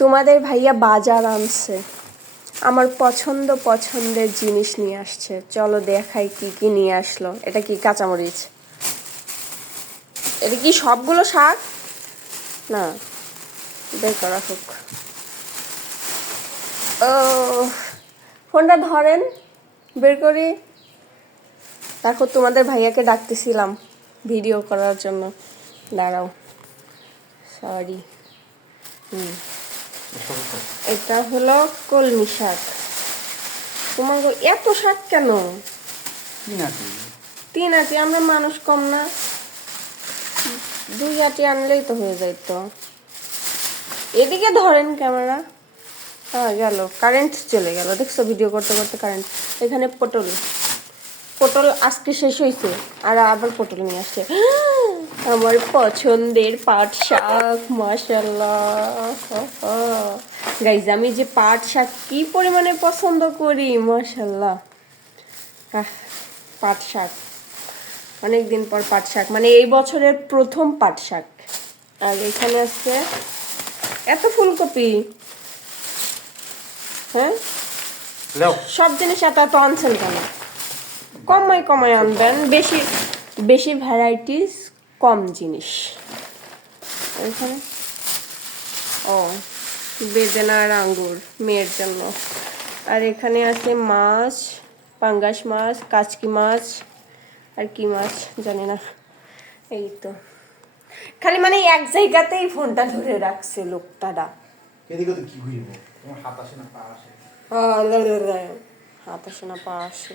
তোমাদের ভাইয়া বাজার আনছে, আমার পছন্দের জিনিস নিয়ে আসছে। চলো দেখাই কি কি নিয়ে আসলো। এটা কি কাঁচামরিচ? এটা কি সবগুলো শাক? না, বের করা হোক। ও, ফোনটা ধরেন, বের করি। তারপর তোমাদের ভাইয়াকে ডাকতেছিলাম ভিডিও করার জন্য। দাঁড়াও, সরি। এটা হলো কলমি শাক। তোমার এত শাক কেন? তিন আটি, আমরা মানুষ কম না? 2 আটি আনলেই তো হয়ে যাইতো। এদিকে ধরেন ক্যামেরা। হ্যাঁ, গেল, কারেন্ট চলে গেল। দেখছো ভিডিও করতে করতে কারেন্ট। এখানে পটল আজকে শেষ হয়েছে, আর আবার পটল নিয়ে আসছে। আমার পছন্দের পাট শাক, মাশাআল্লাহ। গাইজ, আমি যে পাট শাক কি পরিমাণে পছন্দ করি, মাশাআল্লাহ। পাট শাক, অনেকদিন পর পাট শাক, মানে এই বছরের প্রথম পাট শাক। আর এখানে আছে এত ফুলকপি। হ্যাঁ, সব জিনিস এত এত আনছেন কেন? কমায় আনবেন, বেশি ভ্যারাইটিস, কম জিনিস। এখানে ও, বেদানা আর আঙ্গুর মেয়ের জন্য। আর এখানে আছে মাছ, পাঙ্গাস মাছ, কাচকি মাছ, আর কি মাছ জানি না। এই তো, খালি মানে এক জায়গাতেই ফোনটা ধরে রাখছে লোকটারা। হাত আসে না পা আসে।